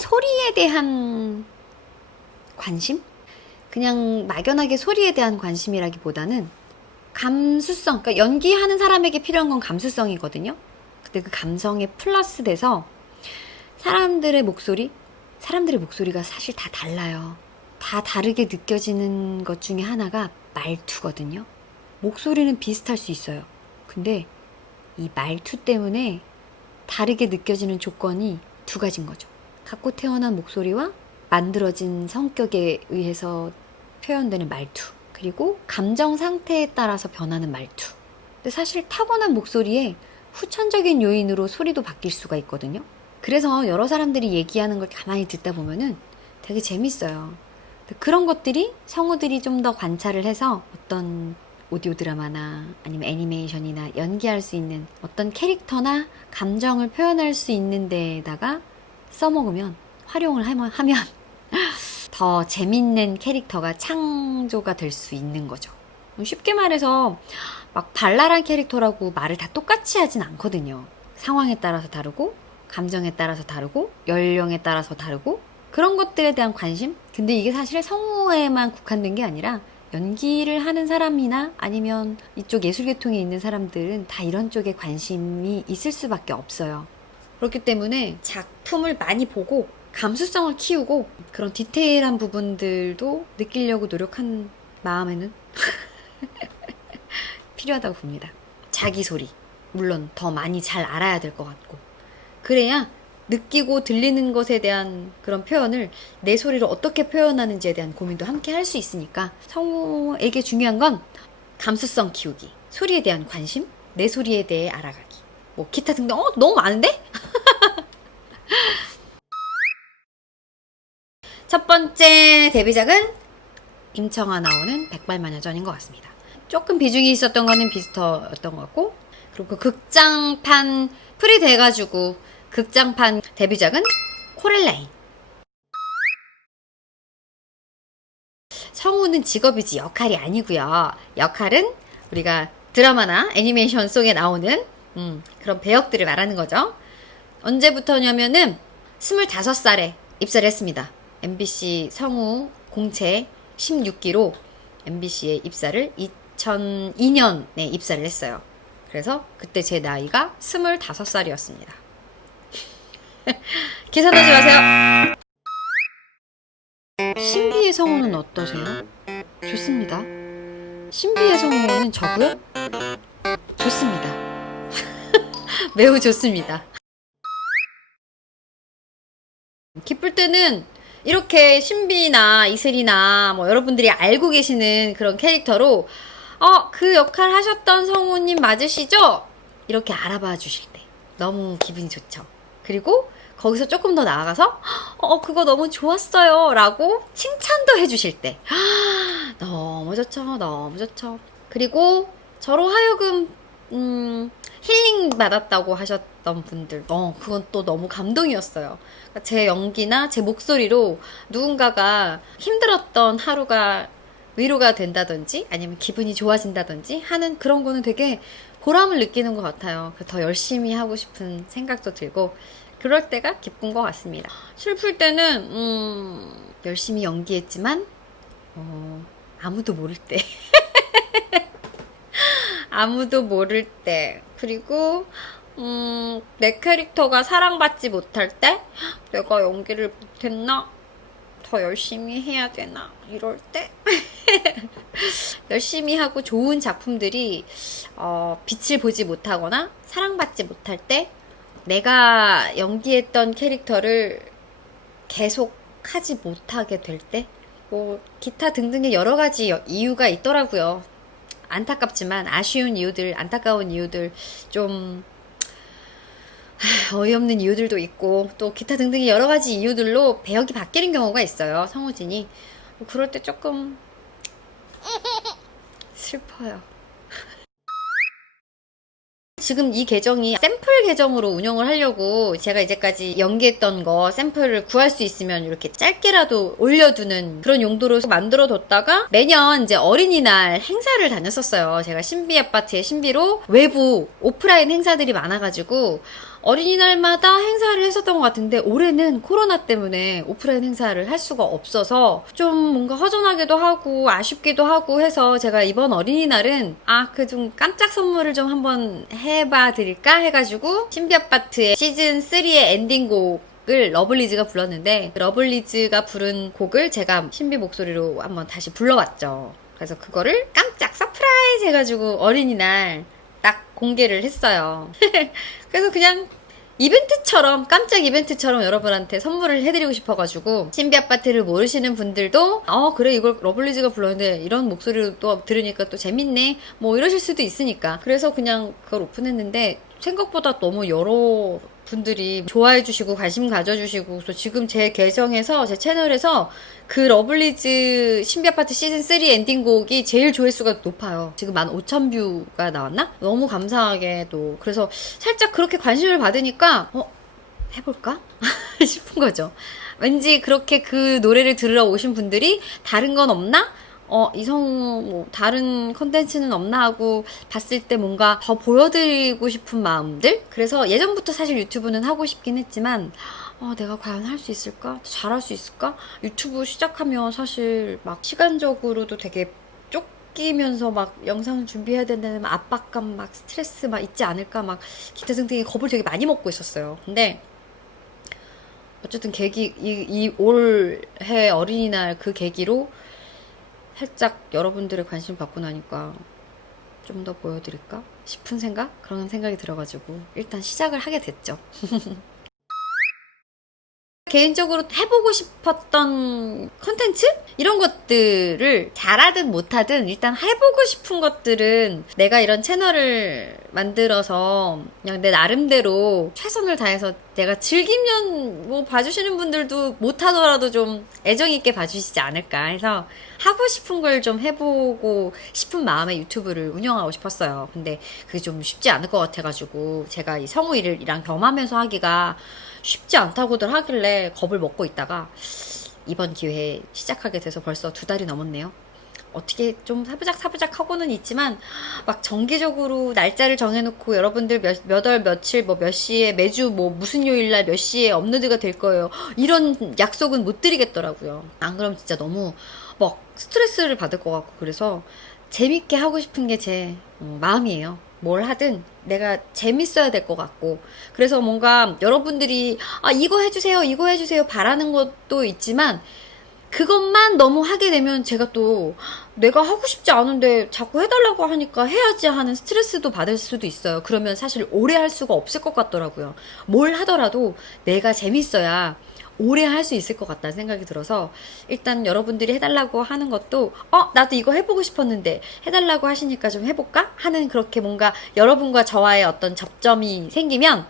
소리에 대한 관심? 그냥 막연하게 소리에 대한 관심이라기보다는 감수성, 그러니까 연기하는 사람에게 필요한 건 감수성이거든요. 근데 그 감성에 플러스 돼서 사람들의 목소리가 사실 다 달라요. 다 다르게 느껴지는 것 중에 하나가 말투거든요. 목소리는 비슷할 수 있어요. 근데 이 말투 때문에 다르게 느껴지는 조건이 두 가지인 거죠. 갖고 태어난 목소리와 만들어진 성격에 의해서 표현되는 말투, 그리고 감정 상태에 따라서 변하는 말투. 근데 사실 타고난 목소리에 후천적인 요인으로 소리도 바뀔 수가 있거든요. 그래서 여러 사람들이 얘기하는 걸 가만히 듣다 보면은 되게 재밌어요. 그런 것들이 성우들이 좀 더 관찰을 해서 어떤 오디오 드라마나 아니면 애니메이션이나 연기할 수 있는 어떤 캐릭터나 감정을 표현할 수 있는 데에다가 써먹으면, 활용을 하면 더 재밌는 캐릭터가 창조가 될 수 있는 거죠. 쉽게 말해서 막 발랄한 캐릭터라고 말을 다 똑같이 하진 않거든요. 상황에 따라서 다르고, 감정에 따라서 다르고, 연령에 따라서 다르고, 그런 것들에 대한 관심? 근데 이게 사실 성우에만 국한된 게 아니라 연기를 하는 사람이나 아니면 이쪽 예술계통에 있는 사람들은 다 이런 쪽에 관심이 있을 수밖에 없어요. 그렇기 때문에 작품을 많이 보고 감수성을 키우고 그런 디테일한 부분들도 느끼려고 노력한 마음에는 필요하다고 봅니다. 자기 소리, 물론 더 많이 잘 알아야 될 것 같고, 그래야 느끼고 들리는 것에 대한 그런 표현을 내 소리로 어떻게 표현하는지에 대한 고민도 함께 할 수 있으니까 성우에게 중요한 건 감수성 키우기, 소리에 대한 관심, 내 소리에 대해 알아가기, 뭐 기타 등등. 너무 많은데? 첫 번째 데뷔작은 임청아 나오는 백발마녀전인 것 같습니다. 조금 비중이 있었던 거는 비스터였던 것 같고, 그리고 극장판 풀이 돼가지고 극장판 데뷔작은 코렐라인. 성우는 직업이지 역할이 아니고요. 역할은 우리가 드라마나 애니메이션 속에 나오는 그런 배역들을 말하는 거죠. 언제부터냐면은 25살에 입사를 했습니다. MBC 성우 공채 16기로 MBC에 입사를 2002년에 입사를 했어요. 그래서 그때 제 나이가 25살이었습니다. 계산하지 마세요. 신비의 성우는 어떠세요? 좋습니다. 신비의 성우는 저고요? 좋습니다. 매우 좋습니다. 기쁠 때는 이렇게 신비나 이슬이나 뭐 여러분들이 알고 계시는 그런 캐릭터로 그 역할 하셨던 성우님 맞으시죠? 이렇게 알아봐 주실 때 너무 기분이 좋죠. 그리고 거기서 조금 더 나아가서 그거 너무 좋았어요 라고 칭찬도 해주실 때 너무 좋죠. 너무 좋죠. 그리고 저로 하여금 힐링 받았다고 하셨던 분들, 그건 또 너무 감동이었어요. 그러니까 제 연기나 제 목소리로 누군가가 힘들었던 하루가 위로가 된다든지 아니면 기분이 좋아진다든지 하는 그런 거는 되게 보람을 느끼는 것 같아요. 더 열심히 하고 싶은 생각도 들고 그럴 때가 기쁜 것 같습니다. 슬플 때는 열심히 연기했지만 아무도 모를 때 아무도 모를 때, 그리고 내 캐릭터가 사랑받지 못할 때, 내가 연기를 못했나? 더 열심히 해야 되나? 이럴 때 열심히 하고 좋은 작품들이 빛을 보지 못하거나 사랑받지 못할 때, 내가 연기했던 캐릭터를 계속 하지 못하게 될 때, 뭐 기타 등등의 여러 가지 이유가 있더라고요. 안타깝지만 아쉬운 이유들, 안타까운 이유들, 좀 어이없는 이유들도 있고 또 기타 등등의 여러 가지 이유들로 배역이 바뀌는 경우가 있어요. 성우진이. 그럴 때 조금 슬퍼요. 지금 이 계정이 샘플 계정으로 운영을 하려고 제가 이제까지 연기했던 거 샘플을 구할 수 있으면 이렇게 짧게라도 올려두는 그런 용도로 만들어 뒀다가 매년 이제 어린이날 행사를 다녔었어요. 제가 신비 아파트의 신비로 외부 오프라인 행사들이 많아가지고 어린이날마다 행사를 했었던 것 같은데 올해는 코로나 때문에 오프라인 행사를 할 수가 없어서 좀 뭔가 허전하기도 하고 아쉽기도 하고 해서 제가 이번 어린이날은 그 좀 깜짝 선물을 좀 한번 해봐 드릴까 해가지고 신비아파트의 시즌3의 엔딩곡을 러블리즈가 불렀는데 러블리즈가 부른 곡을 제가 신비 목소리로 한번 다시 불러봤죠. 그래서 그거를 깜짝 서프라이즈 해가지고 어린이날 딱 공개를 했어요. 그래서 그냥 이벤트처럼 깜짝 이벤트처럼 여러분한테 선물을 해드리고 싶어가지고 신비아파트를 모르시는 분들도 그래 이걸 러블리즈가 불렀는데 이런 목소리로 또 들으니까 또 재밌네 뭐 이러실 수도 있으니까 그래서 그냥 그걸 오픈했는데 생각보다 너무 여러 분들이 좋아해 주시고 관심 가져주시고 그래서 지금 제 계정에서 제 채널에서 그 러블리즈 신비아파트 시즌3 엔딩곡이 제일 조회수가 높아요. 지금 15,000뷰가 나왔나? 너무 감사하게 또 그래서 살짝 그렇게 관심을 받으니까 해볼까? 싶은 거죠. 왠지 그렇게 그 노래를 들으러 오신 분들이 다른 건 없나? 뭐 다른 컨텐츠는 없나 하고 봤을 때 뭔가 더 보여드리고 싶은 마음들? 그래서 예전부터 사실 유튜브는 하고 싶긴 했지만 내가 과연 할 수 있을까? 잘할 수 있을까? 유튜브 시작하면 사실 막 시간적으로도 되게 쫓기면서 막 영상을 준비해야 된다는 압박감 막 스트레스 막 있지 않을까 막 기타 등등의 겁을 되게 많이 먹고 있었어요. 근데 어쨌든 이 올해 어린이날 그 계기로 살짝 여러분들의 관심 받고 나니까 좀 더 보여드릴까 싶은 그런 생각이 들어가지고 일단 시작을 하게 됐죠. 개인적으로 해보고 싶었던 컨텐츠? 이런 것들을 잘하든 못하든 일단 해보고 싶은 것들은 내가 이런 채널을 만들어서 그냥 내 나름대로 최선을 다해서 내가 즐기면 뭐 봐주시는 분들도 못하더라도 좀 애정있게 봐주시지 않을까 해서 하고 싶은 걸 좀 해보고 싶은 마음에 유튜브를 운영하고 싶었어요. 근데 그게 좀 쉽지 않을 것 같아가지고 제가 이 성우 일이랑 겸하면서 하기가 쉽지 않다고들 하길래 겁을 먹고 있다가 이번 기회에 시작하게 돼서 벌써 2달이 넘었네요. 어떻게 좀 사부작 하고는 있지만 막 정기적으로 날짜를 정해놓고 여러분들 몇 월 며칠 뭐 몇 시에 매주 뭐 무슨 요일날 몇 시에 업로드가 될 거예요 이런 약속은 못 드리겠더라고요. 안 그럼 진짜 너무 막 스트레스를 받을 것 같고 그래서 재밌게 하고 싶은 게 제 마음이에요. 뭘 하든 내가 재밌어야 될 것 같고 그래서 뭔가 여러분들이 이거 해주세요 바라는 것도 있지만 그것만 너무 하게 되면 제가 또 내가 하고 싶지 않은데 자꾸 해달라고 하니까 해야지 하는 스트레스도 받을 수도 있어요. 그러면 사실 오래 할 수가 없을 것 같더라고요. 뭘 하더라도 내가 재밌어야 오래 할 수 있을 것 같다는 생각이 들어서 일단 여러분들이 해달라고 하는 것도 나도 이거 해보고 싶었는데 해달라고 하시니까 좀 해볼까? 하는 그렇게 뭔가 여러분과 저와의 어떤 접점이 생기면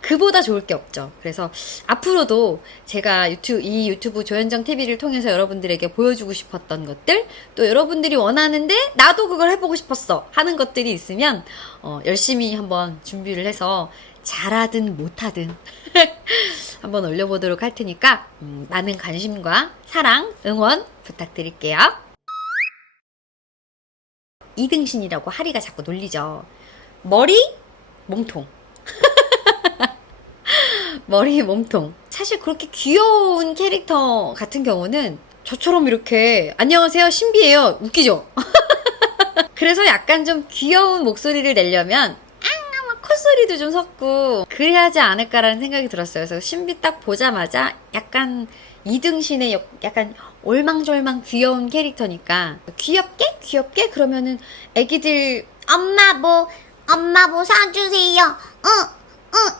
그보다 좋을 게 없죠. 그래서 앞으로도 제가 이 유튜브 조현정 TV를 통해서 여러분들에게 보여주고 싶었던 것들 또 여러분들이 원하는데 나도 그걸 해보고 싶었어 하는 것들이 있으면 열심히 한번 준비를 해서 잘하든 못하든 한번 올려보도록 할 테니까 많은 관심과 사랑, 응원 부탁드릴게요. 이등신이라고 하리가 자꾸 놀리죠. 머리, 몸통. 머리, 몸통. 사실 그렇게 귀여운 캐릭터 같은 경우는 저처럼 이렇게 안녕하세요 신비예요 웃기죠? 그래서 약간 좀 귀여운 목소리를 내려면 콧소리도 좀 섞고 그래야지 않을까라는 생각이 들었어요. 그래서 신비 딱 보자마자 약간 이등신의 약간 올망졸망 귀여운 캐릭터니까 귀엽게 그러면은 애기들 엄마 뭐 사주세요.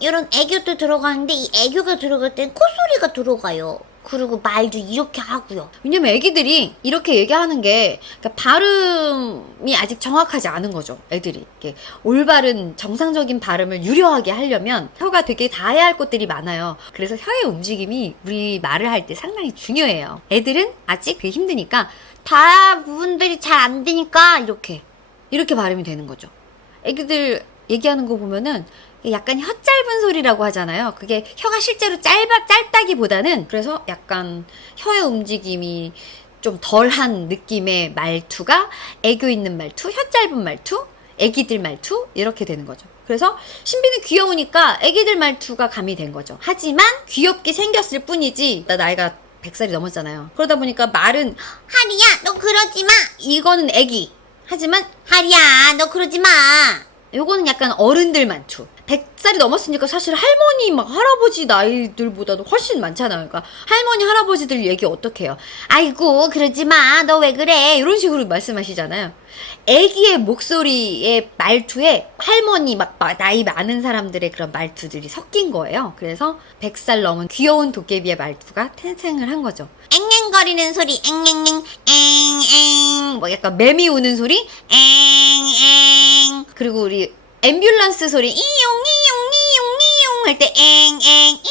이런 애교도 들어가는데 이 애교가 들어갈 땐 콧소리가 들어가요. 그리고 말도 이렇게 하고요. 왜냐면 애기들이 이렇게 얘기하는 게 그러니까 발음이 아직 정확하지 않은 거죠. 애들이 이렇게 올바른 정상적인 발음을 유려하게 하려면 혀가 되게 닿아야 할 곳들이 많아요. 그래서 혀의 움직임이 우리 말을 할 때 상당히 중요해요. 애들은 아직 그게 힘드니까 다 부분들이 잘 안 되니까 이렇게 발음이 되는 거죠. 애기들 얘기하는 거 보면은 약간 혀 짧은 소리라고 하잖아요. 그게 혀가 실제로 짧다기보다는 그래서 약간 혀의 움직임이 좀 덜한 느낌의 말투가 애교 있는 말투, 혀 짧은 말투 애기들 말투 이렇게 되는 거죠. 그래서 신비는 귀여우니까 애기들 말투가 가미된 거죠. 하지만 귀엽게 생겼을 뿐이지 나 나이가 100살이 넘었잖아요. 그러다 보니까 말은 하리야, 너 그러지 마. 이거는 애기, 하지만 하리야, 너 그러지 마. 요거는 약간 어른들 말투. 100살이 넘었으니까 사실 할머니 막 할아버지 나이들보다도 훨씬 많잖아요. 그러니까 할머니 할아버지들 얘기 어떻게 해요? 아이고 그러지 마, 너 왜 그래, 이런 식으로 말씀하시잖아요. 애기의 목소리의 말투에 할머니 막 나이 많은 사람들의 그런 말투들이 섞인 거예요. 그래서 100살 넘은 귀여운 도깨비의 말투가 탄생을 한 거죠. 앵앵거리는 소리, 앵앵앵, 앵앵. 뭐 약간 매미 우는 소리, 앵앵. 그리고 우리 앰뷸런스 소리 이용 할 때 앵앵 이용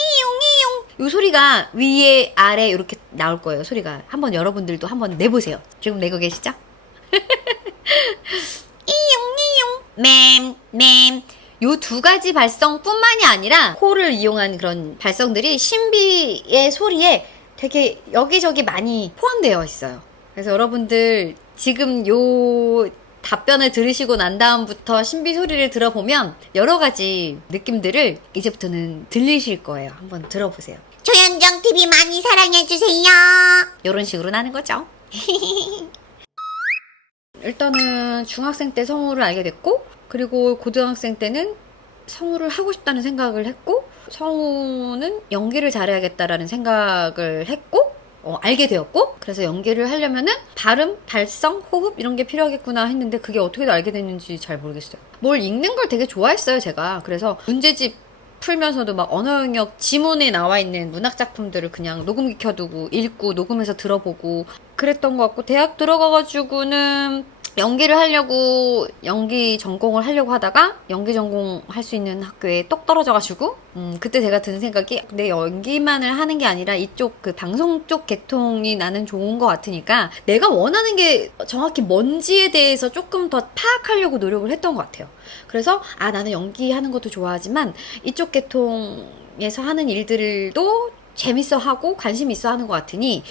요 소리가 위에 아래 이렇게 나올 거예요. 소리가 한번 여러분들도 한번 내보세요. 지금 내고 계시죠? 맴. 요 두 가지 발성뿐만이 아니라 코를 이용한 그런 발성들이 신비의 소리에 되게 여기저기 많이 포함되어 있어요. 그래서 여러분들 지금 요 답변을 들으시고 난 다음부터 신비 소리를 들어보면 여러 가지 느낌들을 이제부터는 들리실 거예요. 한번 들어보세요. 조현정 TV 많이 사랑해주세요. 이런 식으로 나는 거죠. 일단은 중학생 때 성우를 알게 됐고, 그리고 고등학생 때는 성우를 하고 싶다는 생각을 했고, 성우는 연기를 잘해야겠다라는 생각을 했고, 알게 되었고, 그래서 연기를 하려면은 발음, 발성, 호흡 이런 게 필요하겠구나 했는데 그게 어떻게 알게 됐는지 잘 모르겠어요. 뭘 읽는 걸 되게 좋아했어요, 제가. 그래서 문제집 풀면서도 막 언어 영역 지문에 나와 있는 문학 작품들을 그냥 녹음기 켜두고 읽고 녹음해서 들어보고 그랬던 것 같고, 대학 들어가가지고는 연기를 하려고 연기 전공을 하려고 하다가 연기 전공 할 수 있는 학교에 똑 떨어져가지고 그때 제가 든 생각이 내 연기만을 하는 게 아니라 이쪽 그 방송 쪽 계통이 나는 좋은 것 같으니까 내가 원하는 게 정확히 뭔지에 대해서 조금 더 파악하려고 노력을 했던 것 같아요. 그래서 나는 연기하는 것도 좋아하지만 이쪽 계통에서 하는 일들도 재밌어 하고 관심 있어 하는 것 같으니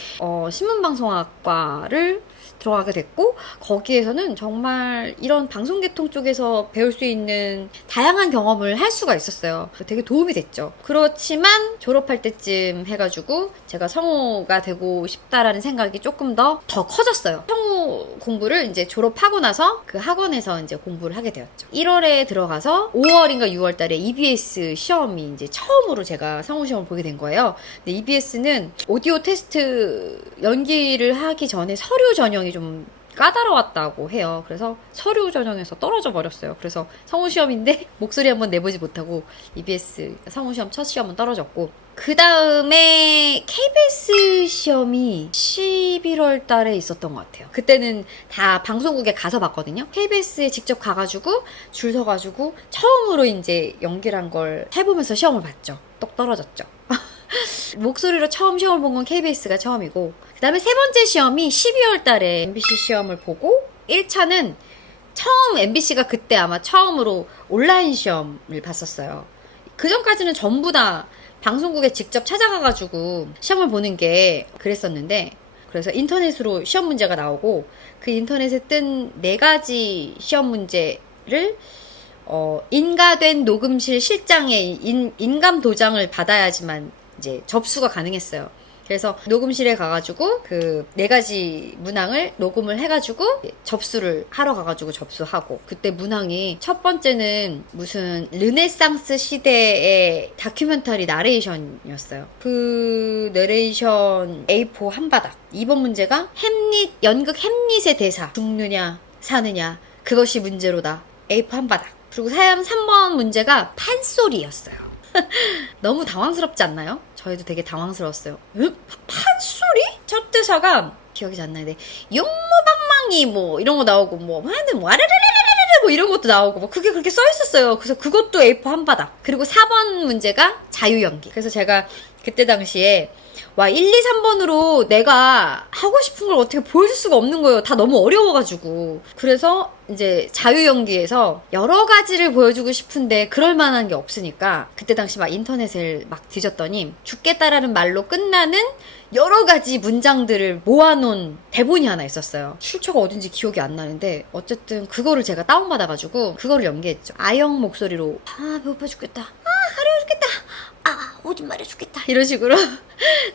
신문방송학과를 들어가게 됐고, 거기에서는 정말 이런 방송계통 쪽에서 배울 수 있는 다양한 경험을 할 수가 있었어요. 되게 도움이 됐죠. 그렇지만 졸업할 때쯤 해가지고 제가 성우가 되고 싶다라는 생각이 조금 더 커졌어요. 성우 공부를 이제 졸업하고 나서 그 학원에서 이제 공부를 하게 되었죠. 1월에 들어가서 5월인가 6월 달에 EBS 시험이 이제 처음으로 제가 성우 시험을 보게 된 거예요. 근데 EBS는 오디오 테스트 연기를 하기 전에 서류 전형이 좀 까다로웠다고 해요. 그래서 서류 전형에서 떨어져 버렸어요. 그래서 성우시험인데 목소리 한번 내보지 못하고 EBS 성우시험 첫 시험은 떨어졌고, 그 다음에 KBS 시험이 11월 달에 있었던 것 같아요. 그때는 다 방송국에 가서 봤거든요. KBS에 직접 가가지고 줄 서가지고 처음으로 이제 연기란 걸 해보면서 시험을 봤죠. 똑 떨어졌죠. 목소리로 처음 시험을 본 건 KBS가 처음이고, 그 다음에 세 번째 시험이 12월 달에 MBC 시험을 보고, 1차는 처음 MBC가 그때 아마 처음으로 온라인 시험을 봤었어요. 그 전까지는 전부 다 방송국에 직접 찾아가가지고 시험을 보는 게 그랬었는데, 그래서 인터넷으로 시험 문제가 나오고 그 인터넷에 뜬 4가지 시험 문제를 인가된 녹음실 실장의 인감 도장을 받아야지만 이제 접수가 가능했어요. 그래서 녹음실에 가가지고 그 4가지 문항을 녹음을 해가지고 접수를 하러 가가지고 접수하고, 그때 문항이 첫 번째는 무슨 르네상스 시대의 다큐멘터리 나레이션이었어요. 그 내레이션 A4 한 바닥. 2번 문제가 햄릿, 연극 햄릿의 대사, 죽느냐 사느냐 그것이 문제로다. A4 한 바닥. 그리고 3번 문제가 판소리였어요. 너무 당황스럽지 않나요? 저희도 되게 당황스러웠어요. 판소리? 첫 대사가 기억이 잘 안 나는데 용모방망이 뭐 이런 거 나오고 뭐 하는데 뭐 아르르르르르 뭐 이런 것도 나오고 뭐 그게 그렇게 써 있었어요. 그래서 그것도 A4 한 바닥. 그리고 4번 문제가 자유 연기. 그래서 제가 그때 당시에 와 1, 2, 3번으로 내가 하고 싶은 걸 어떻게 보여줄 수가 없는 거예요. 다 너무 어려워가지고. 그래서 이제 자유 연기에서 여러 가지를 보여주고 싶은데 그럴 만한 게 없으니까 그때 당시 막 인터넷을 막 뒤졌더니 죽겠다라는 말로 끝나는 여러 가지 문장들을 모아놓은 대본이 하나 있었어요. 출처가 어딘지 기억이 안 나는데 어쨌든 그거를 제가 다운받아가지고 그거를 연기했죠. 아영 목소리로 아 배고파 죽겠다. 아 가려워 죽겠다. 아, 오줌 마려 죽겠다. 이런 식으로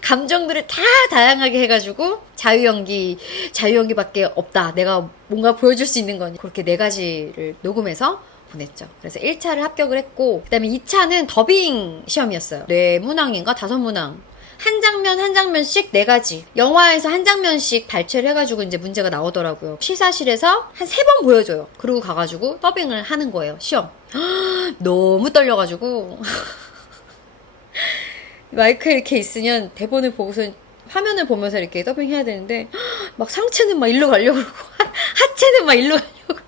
감정들을 다 다양하게 해가지고 자유연기밖에 없다. 내가 뭔가 보여줄 수 있는 건 그렇게 4가지를 녹음해서 보냈죠. 그래서 1차를 합격을 했고 그 다음에 2차는 더빙 시험이었어요. 4문항인가 5문항. 한 장면 한 장면씩 4가지. 영화에서 한 장면씩 발췌를 해가지고 이제 문제가 나오더라고요. 시사실에서 한 3번 보여줘요. 그리고 가가지고 더빙을 하는 거예요. 시험. 너무 떨려가지고 마이크 이렇게 있으면 대본을 보고서 화면을 보면서 이렇게 더빙해야 되는데 막 상체는 막 일로 가려고 그러고 하체는 막 일로 가려고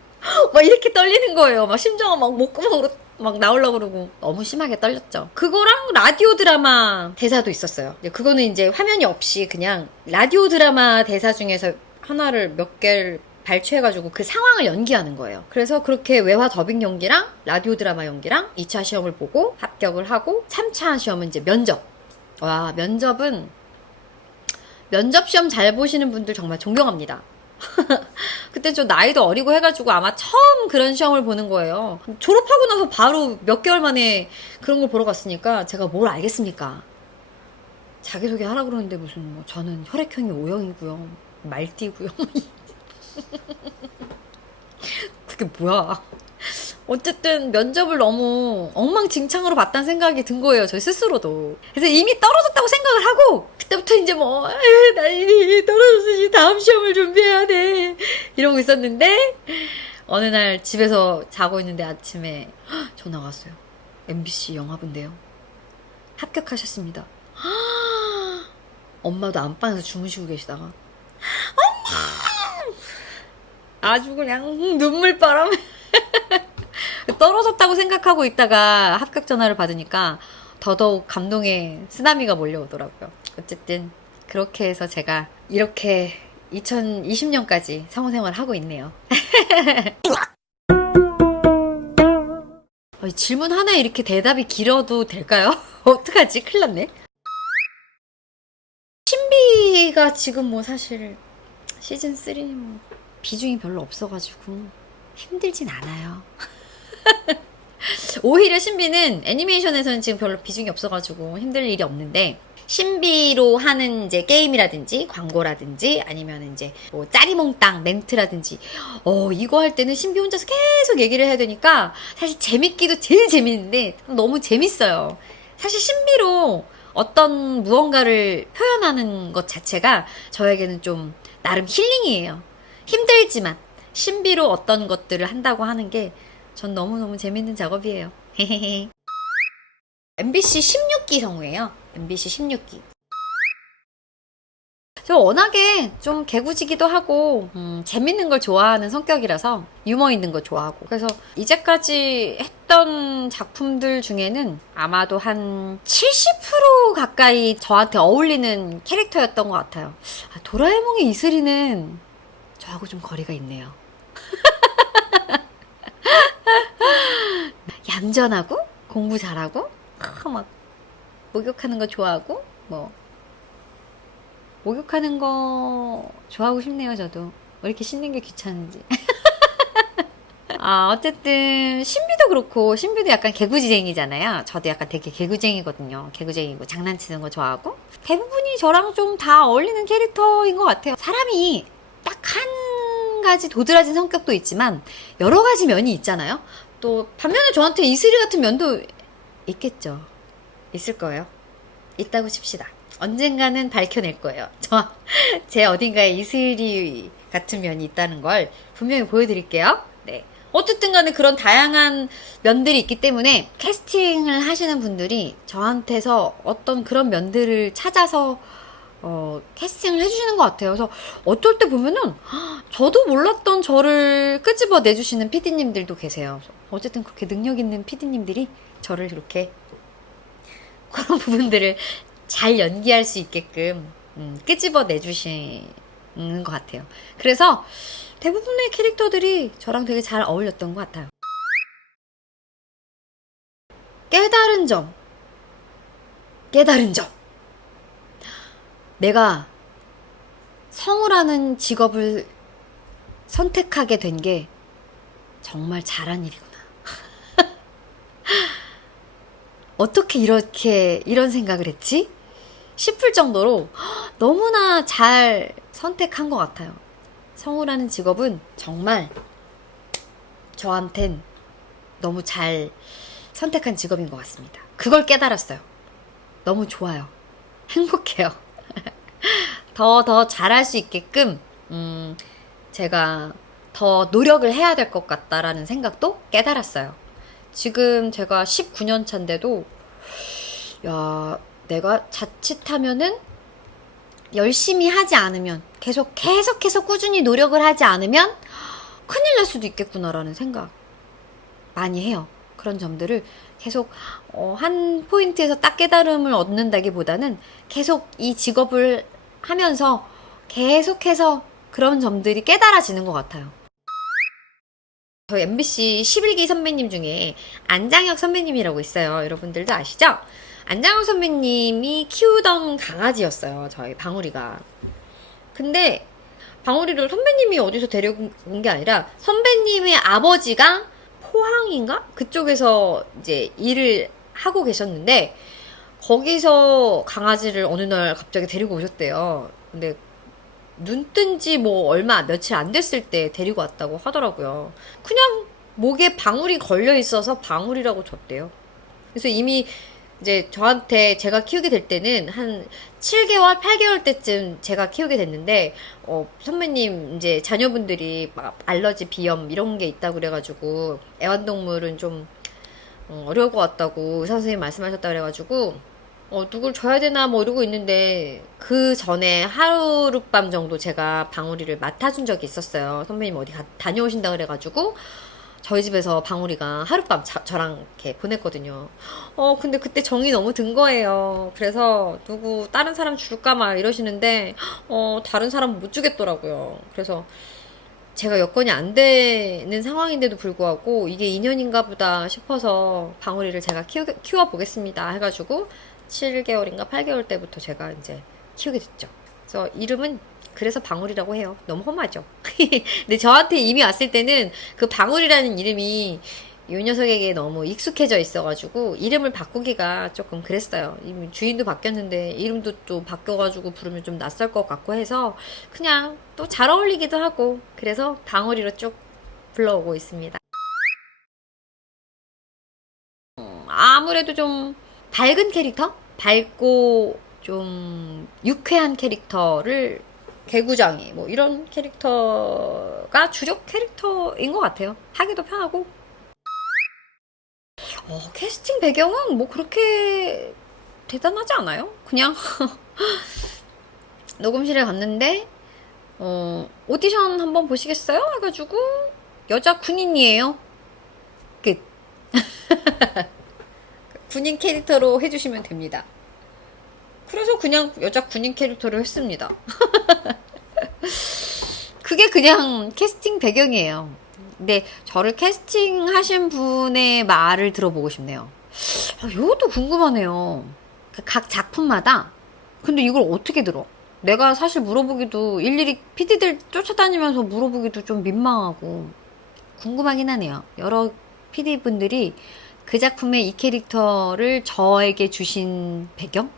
막 이렇게 떨리는 거예요. 막 심장은 막 목구멍으로 막 나오려고 그러고 너무 심하게 떨렸죠. 그거랑 라디오 드라마 대사도 있었어요. 그거는 이제 화면이 없이 그냥 라디오 드라마 대사 중에서 하나를 몇 개를 발췌해가지고 그 상황을 연기하는 거예요. 그래서 그렇게 외화 더빙 연기랑 라디오 드라마 연기랑 2차 시험을 보고 합격을 하고 3차 시험은 이제 면접. 와, 면접은 면접 시험 잘 보시는 분들 정말 존경합니다. 그때 좀 나이도 어리고 해가지고 아마 처음 그런 시험을 보는 거예요. 졸업하고 나서 바로 몇 개월 만에 그런 걸 보러 갔으니까 제가 뭘 알겠습니까? 자기소개 하라고 그러는데 무슨 뭐 저는 혈액형이 O형이고요. 말띠고요. 그게 뭐야. 어쨌든 면접을 너무 엉망진창으로 봤다는 생각이 든 거예요. 저희 스스로도. 그래서 이미 떨어졌다고 생각을 하고 그때부터 이제 뭐 나 이미 떨어졌으니 다음 시험을 준비해야 돼 이러고 있었는데 어느 날 집에서 자고 있는데 아침에 전화가 왔어요. MBC 영화부인데요. 합격하셨습니다. 엄마도 안방에서 주무시고 계시다가 아주 그냥 눈물바람 떨어졌다고 생각하고 있다가 합격 전화를 받으니까 더더욱 감동의 쓰나미가 몰려오더라고요. 어쨌든 그렇게 해서 제가 이렇게 2020년까지 사무생활을 하고 있네요. 질문 하나에 이렇게 대답이 길어도 될까요? 어떡하지? 큰일 났네. 신비가 지금 뭐 사실 시즌3 뭐 비중이 별로 없어가지고 힘들진 않아요. 오히려 신비는 애니메이션에서는 지금 별로 비중이 없어가지고 힘들 일이 없는데 신비로 하는 이제 게임이라든지 광고라든지 아니면 이제 뭐 짜리몽땅 멘트라든지 이거 할 때는 신비 혼자서 계속 얘기를 해야 되니까 사실 재밌기도 제일 재밌는데 너무 재밌어요. 사실 신비로 어떤 무언가를 표현하는 것 자체가 저에게는 좀 나름 힐링이에요. 힘들지만 신비로 어떤 것들을 한다고 하는 게 전 너무너무 재밌는 작업이에요. MBC 16기 성우예요. MBC 16기. 저 워낙에 좀 개구지기도 하고 재밌는 걸 좋아하는 성격이라서 유머 있는 거 좋아하고 그래서 이제까지 했던 작품들 중에는 아마도 한 70% 가까이 저한테 어울리는 캐릭터였던 것 같아요. 도라에몽의 이슬이는 저하고 좀 거리가 있네요. 얌전하고 공부 잘하고 막 목욕하는 거 좋아하고 뭐 목욕하는 거 좋아하고 싶네요. 저도 왜 이렇게 씻는 게 귀찮은지. 어쨌든 신비도 그렇고 신비도 약간 개구지쟁이잖아요. 저도 약간 되게 개구쟁이거든요. 개구쟁이고 장난치는 거 좋아하고 대부분이 저랑 좀 다 어울리는 캐릭터인 것 같아요. 사람이 딱 한 가지 도드라진 성격도 있지만 여러 가지 면이 있잖아요. 또 반면에 저한테 이슬이 같은 면도 있겠죠. 있을 거예요. 있다고 칩시다. 언젠가는 밝혀낼 거예요. 제 어딘가에 이슬이 같은 면이 있다는 걸 분명히 보여드릴게요. 네. 어쨌든 간에 그런 다양한 면들이 있기 때문에 캐스팅을 하시는 분들이 저한테서 어떤 그런 면들을 찾아서 캐스팅을 해주시는 것 같아요. 그래서 어쩔 때 보면은 저도 몰랐던 저를 끄집어 내주시는 PD님들도 계세요. 어쨌든 그렇게 능력 있는 PD님들이 저를 이렇게 그런 부분들을 잘 연기할 수 있게끔 끄집어 내주시는 것 같아요. 그래서 대부분의 캐릭터들이 저랑 되게 잘 어울렸던 것 같아요. 깨달은 점. 내가 성우라는 직업을 선택하게 된 게 정말 잘한 일이구나. 어떻게 이런 생각을 했지? 싶을 정도로 너무나 잘 선택한 것 같아요. 성우라는 직업은 정말 저한텐 너무 잘 선택한 직업인 것 같습니다. 그걸 깨달았어요. 너무 좋아요. 행복해요. 더 잘할 수 있게끔 제가 더 노력을 해야 될 것 같다라는 생각도 깨달았어요. 지금 제가 19년 차인데도 야, 내가 자칫하면은 열심히 하지 않으면 계속해서 꾸준히 노력을 하지 않으면 큰일 날 수도 있겠구나라는 생각 많이 해요. 그런 점들을 계속 한 포인트에서 딱 깨달음을 얻는다기보다는 계속 이 직업을 하면서 계속해서 그런 점들이 깨달아지는 것 같아요. 저희 MBC 11기 선배님 중에 안장혁 선배님이라고 있어요. 여러분들도 아시죠? 안장혁 선배님이 키우던 강아지였어요. 저희 방울이가. 근데 방울이를 선배님이 어디서 데려온 게 아니라 선배님의 아버지가 포항인가? 그쪽에서 이제 일을 하고 계셨는데 거기서 강아지를 어느 날 갑자기 데리고 오셨대요. 근데 눈 뜬 지 뭐 얼마 며칠 안 됐을 때 데리고 왔다고 하더라고요. 그냥 목에 방울이 걸려 있어서 방울이라고 줬대요. 그래서 이미 이제 저한테 제가 키우게 될 때는 한 7개월, 8개월 때쯤 제가 키우게 됐는데 선배님 이제 자녀분들이 막 알러지, 비염 이런 게 있다고 그래가지고 애완동물은 좀 어려울 것 같다고 의사 선생님 말씀하셨다 그래가지고 누굴 줘야 되나 뭐 이러고 있는데 그 전에 하룻밤 정도 제가 방울이를 맡아준 적이 있었어요. 선배님 어디 다녀오신다 그래가지고 저희 집에서 방울이가 하룻밤 저랑 이렇게 보냈거든요. 근데 그때 정이 너무 든 거예요. 그래서 다른 사람 줄까 막 이러시는데 다른 사람 못 주겠더라고요. 그래서 제가 여건이 안 되는 상황인데도 불구하고 이게 인연인가 보다 싶어서 방울이를 제가 키워보겠습니다 해가지고 7개월인가 8개월 때부터 제가 이제 키우게 됐죠. 그래서 이름은 그래서 방울이라고 해요. 너무 험하죠. 근데 저한테 이미 왔을 때는 그 방울이라는 이름이 이 녀석에게 너무 익숙해져 있어가지고 이름을 바꾸기가 조금 그랬어요. 이미 주인도 바뀌었는데 이름도 또 바뀌어가지고 부르면 좀 낯설 것 같고 해서 그냥 또 잘 어울리기도 하고 그래서 방울이로 쭉 불러오고 있습니다. 아무래도 좀 밝은 캐릭터? 밝고 좀 유쾌한 캐릭터를 개구장이 뭐 이런 캐릭터가 주력 캐릭터인 것 같아요. 하기도 편하고 캐스팅 배경은 뭐 그렇게 대단하지 않아요? 그냥 녹음실에 갔는데 오디션 한번 보시겠어요? 해가지고 여자 군인이에요. 끝. 군인 캐릭터로 해주시면 됩니다. 그래서 그냥 여자 군인 캐릭터로 했습니다. 그게 그냥 캐스팅 배경이에요. 근데 저를 캐스팅하신 분의 말을 들어보고 싶네요. 이것도 궁금하네요. 각 작품마다 근데 이걸 어떻게 들어? 내가 사실 물어보기도 일일이 PD들 쫓아다니면서 물어보기도 좀 민망하고 궁금하긴 하네요. 여러 PD분들이 그 작품의 이 캐릭터를 저에게 주신 배경?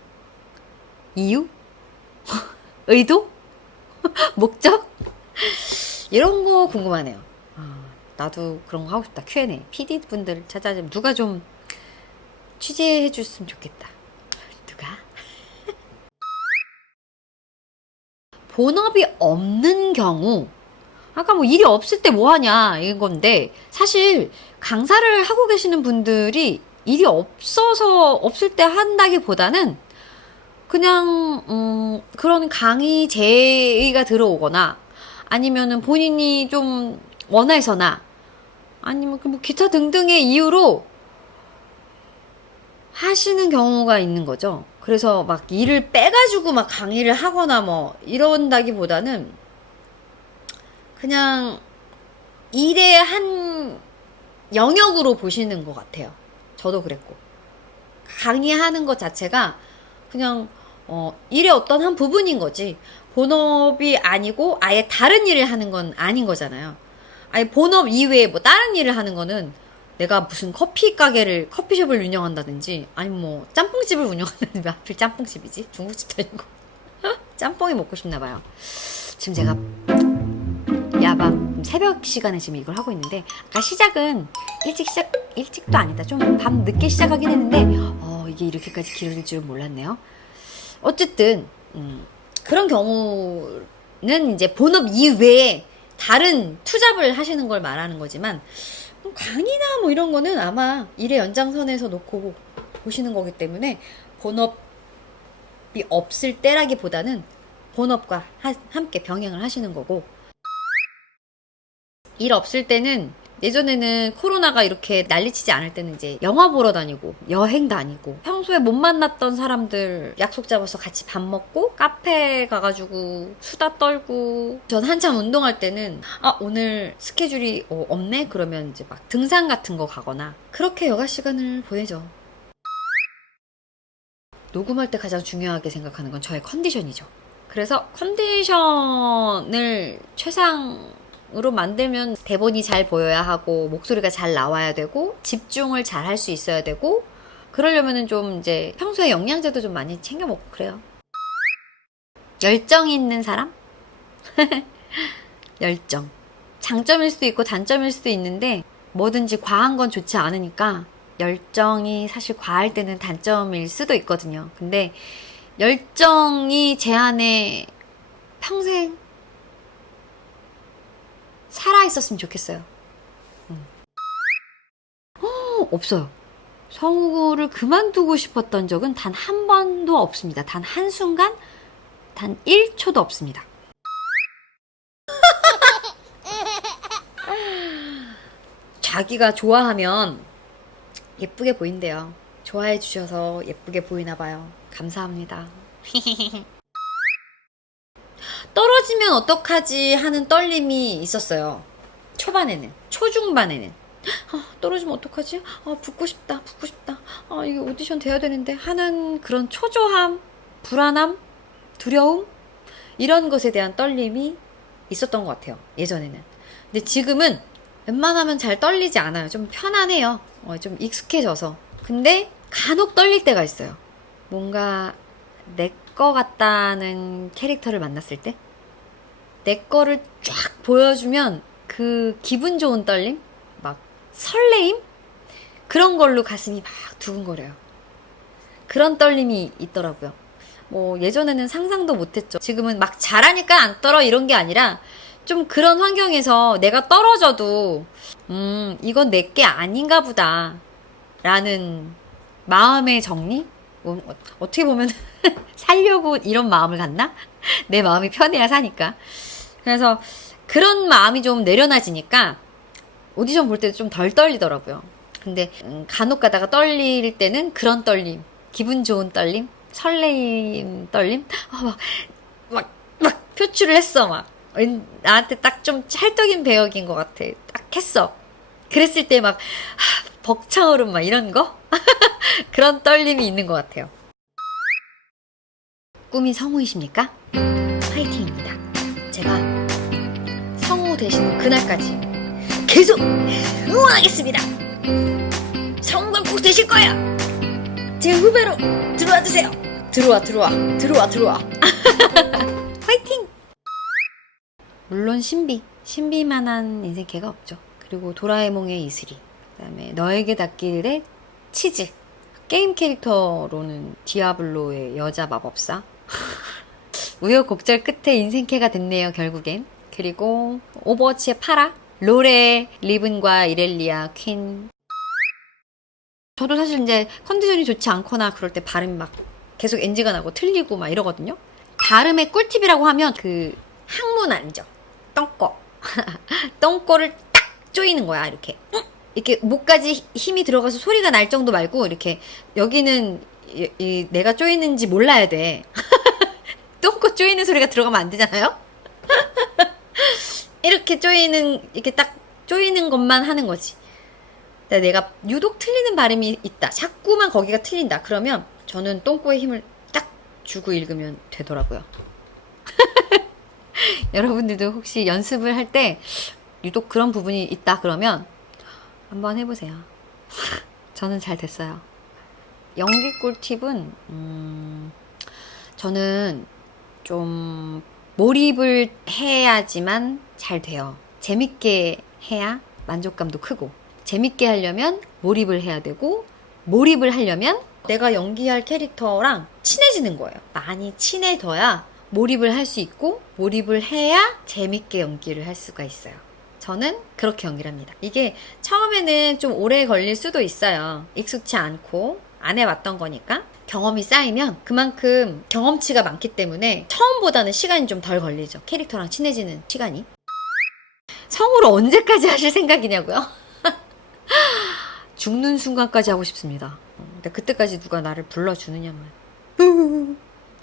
이유? 의도? 목적? 이런 거 궁금하네요. 나도 그런 거 하고 싶다. Q&A. PD분들 찾아주면 누가 좀 취재해 줬으면 좋겠다. 누가? 본업이 없는 경우 아까 뭐 일이 없을 때 뭐 하냐 이건 건데 사실 강사를 하고 계시는 분들이 일이 없을 때 한다기보다는 그냥 그런 강의 제의가 들어오거나 아니면은 본인이 좀 원해서나 아니면 뭐 기타 등등의 이유로 하시는 경우가 있는 거죠. 그래서 막 일을 빼가지고 막 강의를 하거나 뭐 이런다기보다는 그냥 일의 한 영역으로 보시는 것 같아요. 저도 그랬고. 강의하는 것 자체가 그냥 일의 어떤 한 부분인 거지. 본업이 아니고 아예 다른 일을 하는 건 아닌 거잖아요. 아예 본업 이외에 뭐 다른 일을 하는 거는 내가 무슨 커피숍을 운영한다든지 아니면 뭐 짬뽕집을 운영한다든지 왜 하필 짬뽕집이지? 중국집도 아니고 짬뽕이 먹고 싶나 봐요. 지금 제가 야밤 새벽 시간에 지금 이걸 하고 있는데 아까 시작은 일찍도 아니다. 좀 밤 늦게 시작하긴 했는데 이게 이렇게까지 길어질 줄은 몰랐네요. 어쨌든 그런 경우는 이제 본업 이외에 다른 투잡을 하시는 걸 말하는 거지만 강의나 뭐 이런 거는 아마 일의 연장선에서 놓고 보시는 거기 때문에 본업이 없을 때라기보다는 본업과 함께 병행을 하시는 거고, 일 없을 때는 예전에는 코로나가 이렇게 난리치지 않을 때는 이제 영화 보러 다니고 여행 다니고 평소에 못 만났던 사람들 약속 잡아서 같이 밥 먹고 카페 가가지고 수다 떨고, 전 한참 운동할 때는 오늘 스케줄이 없네? 그러면 이제 막 등산 같은 거 가거나 그렇게 여가 시간을 보내죠. 녹음할 때 가장 중요하게 생각하는 건 저의 컨디션이죠. 그래서 컨디션을 최상으로 만들면 대본이 잘 보여야 하고 목소리가 잘 나와야 되고 집중을 잘 할 수 있어야 되고, 그러려면은 좀 이제 평소에 영양제도 좀 많이 챙겨 먹고 그래요. 열정이 있는 사람? 열정. 장점일 수도 있고 단점일 수도 있는데 뭐든지 과한 건 좋지 않으니까 열정이 사실 과할 때는 단점일 수도 있거든요. 근데 열정이 제 안에 평생 살아있었으면 좋겠어요. 없어요. 성우를 그만두고 싶었던 적은 단 한 번도 없습니다. 단 한순간, 단 1초도 없습니다. 자기가 좋아하면 예쁘게 보인대요. 좋아해 주셔서 예쁘게 보이나 봐요. 감사합니다. 떨어지면 어떡하지 하는 떨림이 있었어요. 초반에는. 초중반에는. 떨어지면 어떡하지? 붙고 싶다. 이게 오디션 돼야 되는데 하는 그런 초조함, 불안함, 두려움, 이런 것에 대한 떨림이 있었던 것 같아요. 예전에는. 근데 지금은 웬만하면 잘 떨리지 않아요. 좀 편안해요. 좀 익숙해져서. 근데 간혹 떨릴 때가 있어요. 뭔가 내 거 같다는 캐릭터를 만났을 때, 내 거를 쫙 보여주면 그 기분 좋은 떨림? 막 설레임? 그런 걸로 가슴이 막 두근거려요. 그런 떨림이 있더라고요. 뭐 예전에는 상상도 못했죠. 지금은 막 잘하니까 안 떨어 이런 게 아니라 좀 그런 환경에서 내가 떨어져도 이건 내게 아닌가 보다 라는 마음의 정리? 어떻게 보면 살려고 이런 마음을 갖나? 내 마음이 편해야 사니까. 그래서 그런 마음이 좀 내려놔지니까 오디션 볼 때도 좀 덜 떨리더라고요. 근데 간혹 가다가 떨릴 때는 그런 떨림, 기분 좋은 떨림, 설레임 떨림, 막 표출을 했어. 막 나한테 딱 좀 찰떡인 배역인 것 같아. 딱 했어. 그랬을 때 막 벅차오름 막 이런 거? 그런 떨림이 있는 것 같아요. 꿈이 성우이십니까? 파이팅입니다. 제가 성우 되시는 그날까지 계속 응원하겠습니다. 성우가 꼭 되실 거야. 제 후배로 들어와 주세요. 들어와. 파이팅! 물론 신비만한 인생캐가 없죠. 그리고 도라에몽의 이슬이, 그다음에 너에게 닿기를의 치즈, 게임 캐릭터로는 디아블로의 여자 마법사. 우여곡절 끝에 인생캐가 됐네요, 결국엔. 그리고 오버워치의 파라, 롤의 리븐과 이렐리아, 퀸. 저도 사실 이제 컨디션이 좋지 않거나 그럴 때 발음이 막 계속 NG가 나고 틀리고 막 이러거든요. 발음의 꿀팁이라고 하면 그 항문 알죠? 똥꼬. 똥꼬를 딱 조이는 거야, 이렇게. 이렇게 목까지 힘이 들어가서 소리가 날 정도 말고 이렇게 여기는 내가 쪼이는지 몰라야 돼. 똥꼬 쪼이는 소리가 들어가면 안 되잖아요? 이렇게 이렇게 딱 쪼이는 것만 하는 거지. 내가 유독 틀리는 발음이 있다. 자꾸만 거기가 틀린다. 그러면 저는 똥꼬에 힘을 딱 주고 읽으면 되더라고요. 여러분들도 혹시 연습을 할 때 유독 그런 부분이 있다 그러면 한번 해보세요. 저는 잘 됐어요. 연기 꿀팁은 저는 좀 몰입을 해야지만 잘 돼요. 재밌게 해야 만족감도 크고, 재밌게 하려면 몰입을 해야 되고, 몰입을 하려면 내가 연기할 캐릭터랑 친해지는 거예요. 많이 친해져야 몰입을 할 수 있고, 몰입을 해야 재밌게 연기를 할 수가 있어요. 저는 그렇게 연기를 합니다. 이게 처음에는 좀 오래 걸릴 수도 있어요. 익숙치 않고 안 해왔던 거니까. 경험이 쌓이면 그만큼 경험치가 많기 때문에 처음보다는 시간이 좀 덜 걸리죠. 캐릭터랑 친해지는 시간이. 성우를 언제까지 하실 생각이냐고요? 죽는 순간까지 하고 싶습니다. 근데 그때까지 누가 나를 불러주느냐만.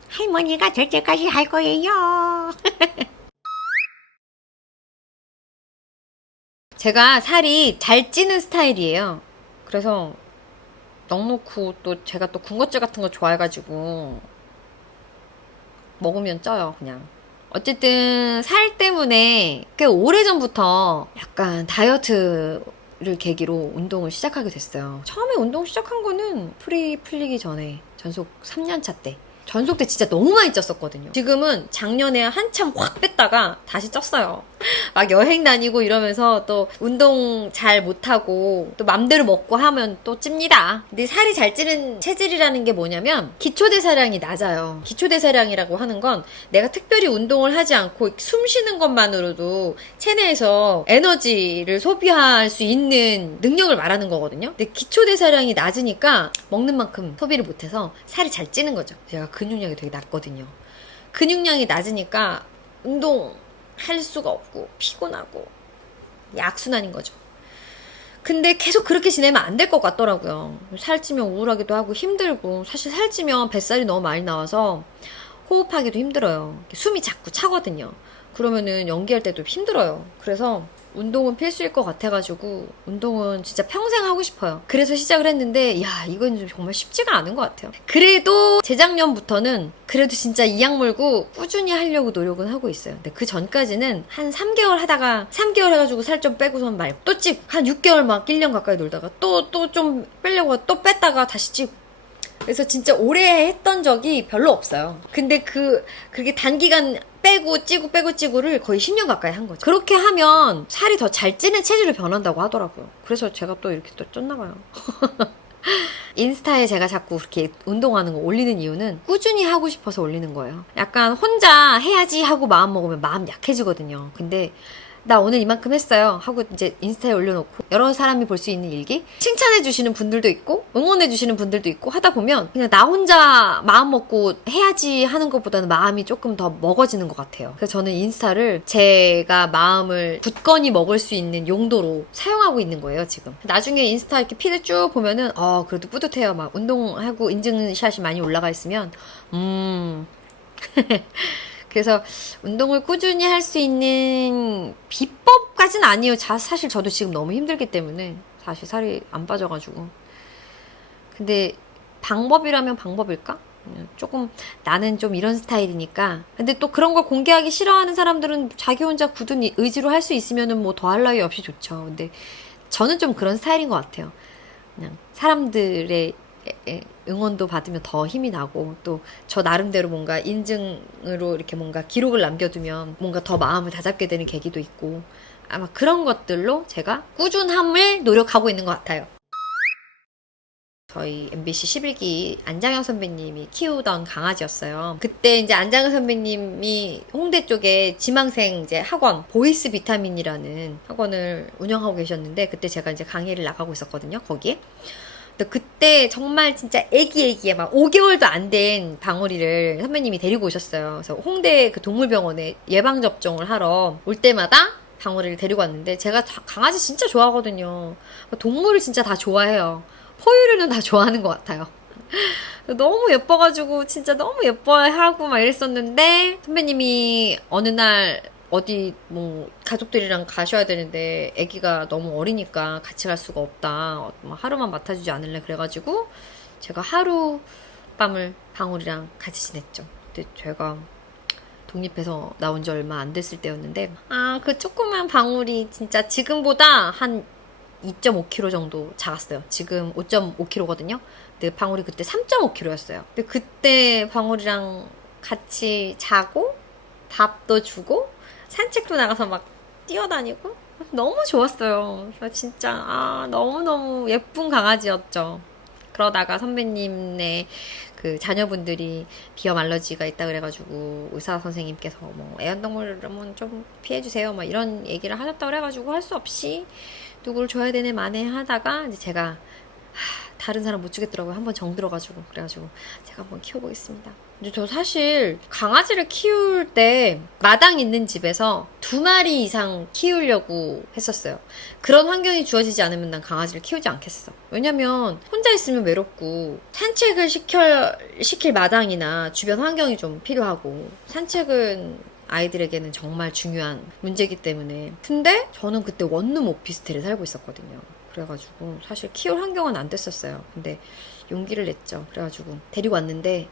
할머니가 될 때까지 할 거예요. 제가 살이 잘 찌는 스타일이에요. 그래서 넉넉고 또 제가 또 군것질 같은 거 좋아해가지고 먹으면 쪄요, 그냥. 어쨌든 살 때문에 꽤 오래전부터 약간 다이어트를 계기로 운동을 시작하게 됐어요. 처음에 운동 시작한 거는 프리 풀리기 전에 전속 3년차 때. 전속 때 진짜 너무 많이 쪘었거든요. 지금은 작년에 한참 확 뺐다가 다시 쪘어요. 막 여행 다니고 이러면서 또 운동 잘 못하고 또 맘대로 먹고 하면 또 찝니다. 근데 살이 잘 찌는 체질이라는 게 뭐냐면 기초대사량이 낮아요. 기초대사량이라고 하는 건 내가 특별히 운동을 하지 않고 숨 쉬는 것만으로도 체내에서 에너지를 소비할 수 있는 능력을 말하는 거거든요. 근데 기초대사량이 낮으니까 먹는 만큼 소비를 못해서 살이 잘 찌는 거죠. 제가 근육량이 되게 낮거든요. 근육량이 낮으니까 운동할 수가 없고 피곤하고 악순환인 거죠. 근데 계속 그렇게 지내면 안 될 것 같더라고요. 살찌면 우울하기도 하고 힘들고, 사실 살찌면 뱃살이 너무 많이 나와서 호흡하기도 힘들어요. 숨이 자꾸 차거든요. 그러면은 연기할 때도 힘들어요. 그래서 운동은 필수일 것 같아가지고 운동은 진짜 평생 하고 싶어요. 그래서 시작을 했는데 이건 정말 쉽지가 않은 것 같아요. 그래도 재작년부터는 그래도 진짜 이악 물고 꾸준히 하려고 노력은 하고 있어요. 근데 그 전까지는 한 3개월 하다가 3개월 해가지고 살 좀 빼고선 말고 또 찌고 한 6개월 막 1년 가까이 놀다가 또 좀 빼려고 또 뺐다가 다시 찌고, 그래서 진짜 오래 했던 적이 별로 없어요. 근데 그게 단기간 빼고 찌고를 거의 10년 가까이 한 거죠. 그렇게 하면 살이 더 잘 찌는 체질로 변한다고 하더라고요. 그래서 제가 또 이렇게 또 쪘나 봐요. 인스타에 제가 자꾸 그렇게 운동하는 거 올리는 이유는 꾸준히 하고 싶어서 올리는 거예요. 약간 혼자 해야지 하고 마음 먹으면 마음 약해지거든요. 근데 나 오늘 이만큼 했어요 하고 이제 인스타에 올려놓고 여러 사람이 볼 수 있는 일기, 칭찬해 주시는 분들도 있고 응원해 주시는 분들도 있고 하다 보면 그냥 나 혼자 마음 먹고 해야지 하는 것보다는 마음이 조금 더 먹어지는 것 같아요. 그래서 저는 인스타를 제가 마음을 굳건히 먹을 수 있는 용도로 사용하고 있는 거예요, 지금. 나중에 인스타 이렇게 피드 쭉 보면은 그래도 뿌듯해요. 막 운동하고 인증샷이 많이 올라가 있으면 그래서 운동을 꾸준히 할 수 있는 비법까지는 아니에요. 사실 저도 지금 너무 힘들기 때문에 사실 살이 안 빠져가지고. 근데 방법이라면 방법일까? 조금 나는 좀 이런 스타일이니까. 근데 또 그런 걸 공개하기 싫어하는 사람들은 자기 혼자 굳은 의지로 할 수 있으면은 뭐 더할 나위 없이 좋죠. 근데 저는 좀 그런 스타일인 것 같아요. 그냥 사람들의 응원도 받으면 더 힘이 나고, 또 저 나름대로 뭔가 인증으로 이렇게 뭔가 기록을 남겨두면 뭔가 더 마음을 다잡게 되는 계기도 있고, 아마 그런 것들로 제가 꾸준함을 노력하고 있는 것 같아요. 저희 MBC 11기 안장영 선배님이 키우던 강아지였어요. 그때 이제 안장영 선배님이 홍대 쪽에 지망생 이제 학원, 보이스 비타민이라는 학원을 운영하고 계셨는데, 그때 제가 이제 강의를 나가고 있었거든요, 거기에. 근데 그때 정말 진짜 애기에 막 5개월도 안 된 방울이를 선배님이 데리고 오셨어요. 그래서 홍대 그 동물병원에 예방접종을 하러 올 때마다 방울이를 데리고 왔는데 제가 강아지 진짜 좋아하거든요. 동물을 진짜 다 좋아해요. 포유류는 다 좋아하는 것 같아요. 너무 예뻐가지고 진짜 너무 예뻐하고 막 이랬었는데 선배님이 어느 날 어디 뭐 가족들이랑 가셔야 되는데 아기가 너무 어리니까 같이 갈 수가 없다. 하루만 맡아주지 않을래 그래가지고 제가 하룻밤을 방울이랑 같이 지냈죠. 근데 제가 독립해서 나온 지 얼마 안 됐을 때였는데 그 조그만 방울이 진짜 지금보다 한 2.5kg 정도 작았어요. 지금 5.5kg거든요. 근데 방울이 그때 3.5kg였어요. 근데 그때 방울이랑 같이 자고 밥도 주고 산책도 나가서 막 뛰어다니고 너무 좋았어요. 진짜 너무너무 예쁜 강아지였죠. 그러다가 선배님네 그 자녀분들이 비염 알러지가 있다 그래가지고 의사 선생님께서 뭐 애완동물은 좀 피해주세요 막 이런 얘기를 하셨다 그래가지고 할 수 없이 누구를 줘야 되네 마네 하다가 이제 제가 다른 사람 못 주겠더라고요. 한번 정들어가지고 그래가지고 제가 한번 키워보겠습니다. 근데 저 사실 강아지를 키울 때 마당 있는 집에서 2마리 이상 키우려고 했었어요. 그런 환경이 주어지지 않으면 난 강아지를 키우지 않겠어. 왜냐면 혼자 있으면 외롭고 산책을 시킬 마당이나 주변 환경이 좀 필요하고 산책은 아이들에게는 정말 중요한 문제이기 때문에. 근데 저는 그때 원룸 오피스텔에 살고 있었거든요. 그래가지고 사실 키울 환경은 안 됐었어요. 근데 용기를 냈죠. 그래가지고 데리고 왔는데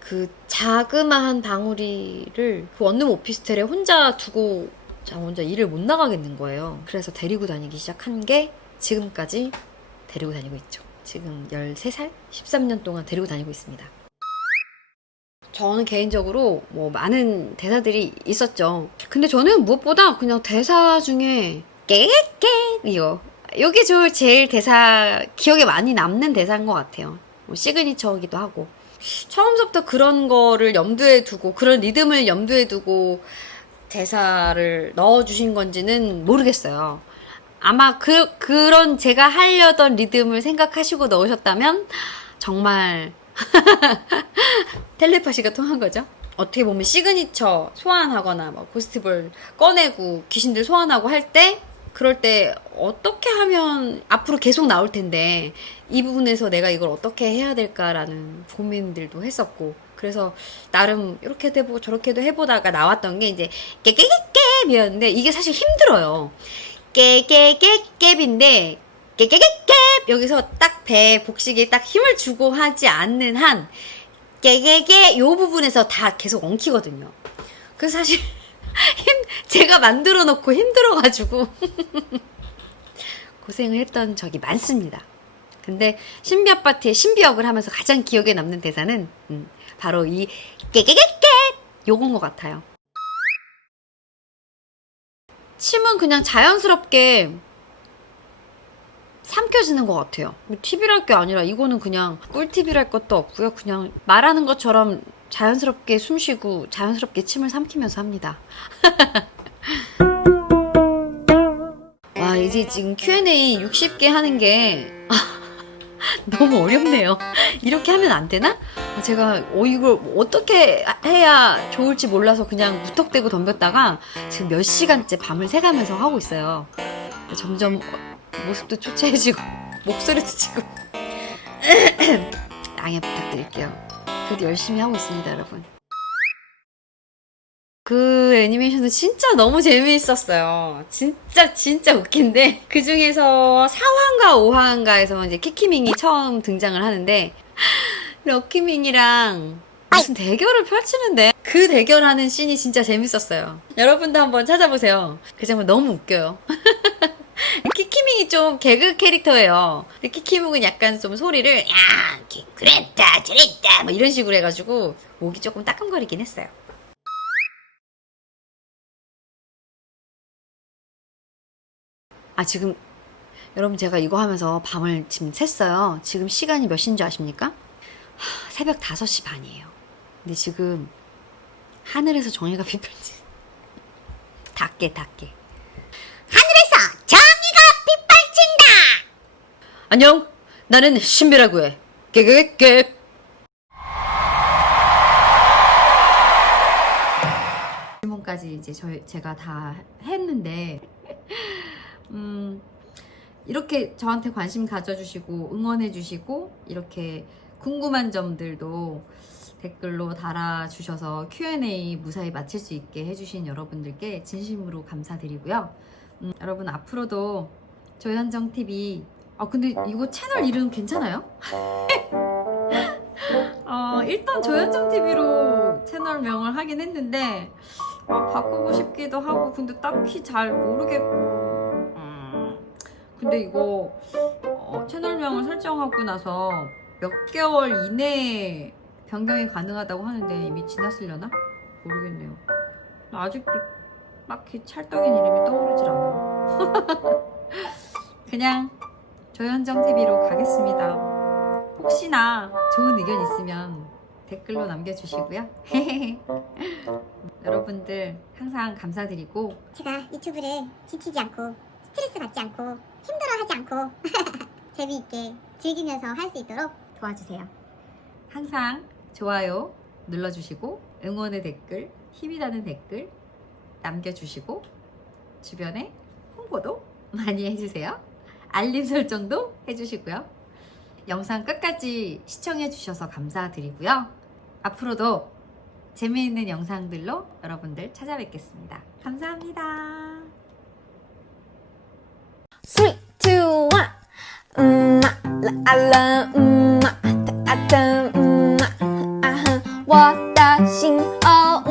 그 자그마한 방울이를 그 원룸 오피스텔에 혼자 두고 혼자 일을 못 나가겠는 거예요. 그래서 데리고 다니기 시작한 게 지금까지 데리고 다니고 있죠. 지금 13살? 13년 동안 데리고 다니고 있습니다. 저는 개인적으로 뭐 많은 대사들이 있었죠. 근데 저는 무엇보다 그냥 대사 중에 깨깨 요게 제일 대사 기억에 많이 남는 대사인 것 같아요. 뭐 시그니처이기도 하고 처음부터 그런 거를 염두에 두고 그런 리듬을 염두에 두고 대사를 넣어주신 건지는 모르겠어요. 아마 그런 제가 하려던 리듬을 생각하시고 넣으셨다면 정말 텔레파시가 통한 거죠. 어떻게 보면 시그니처 소환하거나 뭐 고스트볼 꺼내고 귀신들 소환하고 할 때 그럴 때 어떻게 하면 앞으로 계속 나올 텐데 이 부분에서 내가 이걸 어떻게 해야 될까라는 고민들도 했었고 그래서 나름 이렇게도 해보고 저렇게도 해보다가 나왔던 게 이제 깨깨깨깨이었는데 이게 사실 힘들어요. 깨깨깨깨인데 깨깨깨깨 여기서 딱 배 복식에 딱 힘을 주고 하지 않는 한 깨깨깨 요 부분에서 다 계속 엉키거든요. 그래서 사실 제가 만들어 놓고 힘들어가지고 고생을 했던 적이 많습니다. 근데 신비 아파트의 신비역을 하면서 가장 기억에 남는 대사는 바로 이 깨깨깨깨 요건 것 같아요. 침은 그냥 자연스럽게 삼켜지는 것 같아요. 팁이랄 게 아니라 이거는 그냥 꿀팁이랄 것도 없고요. 그냥 말하는 것처럼 자연스럽게 숨 쉬고 자연스럽게 침을 삼키면서 합니다. 와 이제 지금 Q&A 60개 하는 게 너무 어렵네요. 이렇게 하면 안 되나? 제가 이걸 어떻게 해야 좋을지 몰라서 그냥 무턱대고 dom볐다가 지금 몇 시간째 밤을 새가면서 하고 있어요. 점점 모습도 초췌해지고 목소리도 지금 양해 부탁드릴게요. 그래도 열심히 하고 있습니다, 여러분. 그 애니메이션은 진짜 너무 재미있었어요. 진짜 웃긴데 그 중에서 4화인가 5화인가에서 이제 키키밍이 처음 등장을 하는데 럭키밍이랑 무슨 대결을 펼치는데 그 대결하는 씬이 진짜 재밌었어요. 여러분도 한번 찾아보세요. 그 장면 너무 웃겨요. 키키밍이 좀 개그 캐릭터예요. 근데 키키밍은 약간 좀 소리를 야 그랬다 저랬다 뭐 이런 식으로 해가지고 목이 조금 따끔거리긴 했어요. 지금 여러분 제가 이거 하면서 밤을 지금 샜어요. 지금 시간이 몇 시인 줄 아십니까? 새벽 5시 반이에요. 근데 지금 하늘에서 정의가 빗발치 닿게 하늘에서 정의가 빗발친다. 안녕 나는 신비라고 해 깨깨깨 부분까지 이제 제가 다 했는데 이렇게 저한테 관심 가져주시고 응원해주시고 이렇게 궁금한 점들도 댓글로 달아주셔서 Q&A 무사히 마칠 수 있게 해주신 여러분들께 진심으로 감사드리고요. 여러분 앞으로도 조현정TV 근데 이거 채널 이름 괜찮아요? 일단 조현정TV로 채널명을 하긴 했는데 바꾸고 싶기도 하고 근데 딱히 잘 모르겠고 근데 이거 채널명을 설정하고 나서 몇 개월 이내에 변경이 가능하다고 하는데 이미 지났으려나? 모르겠네요. 아직도 딱히 찰떡인 이름이 떠오르질 않아요. 그냥 조현정TV로 가겠습니다. 혹시나 좋은 의견 있으면 댓글로 남겨주시고요. 여러분들 항상 감사드리고 제가 유튜브를 지치지 않고 스트레스 받지 않고 힘들어하지 않고 재미있게 즐기면서 할 수 있도록 도와주세요. 항상 좋아요 눌러주시고 응원의 댓글, 힘이 나는 댓글 남겨주시고 주변에 홍보도 많이 해주세요. 알림 설정도 해주시고요. 영상 끝까지 시청해주셔서 감사드리고요. 앞으로도 재미있는 영상들로 여러분들 찾아뵙겠습니다. 감사합니다. 3, 2, 1. la la, da da, 我的心哦，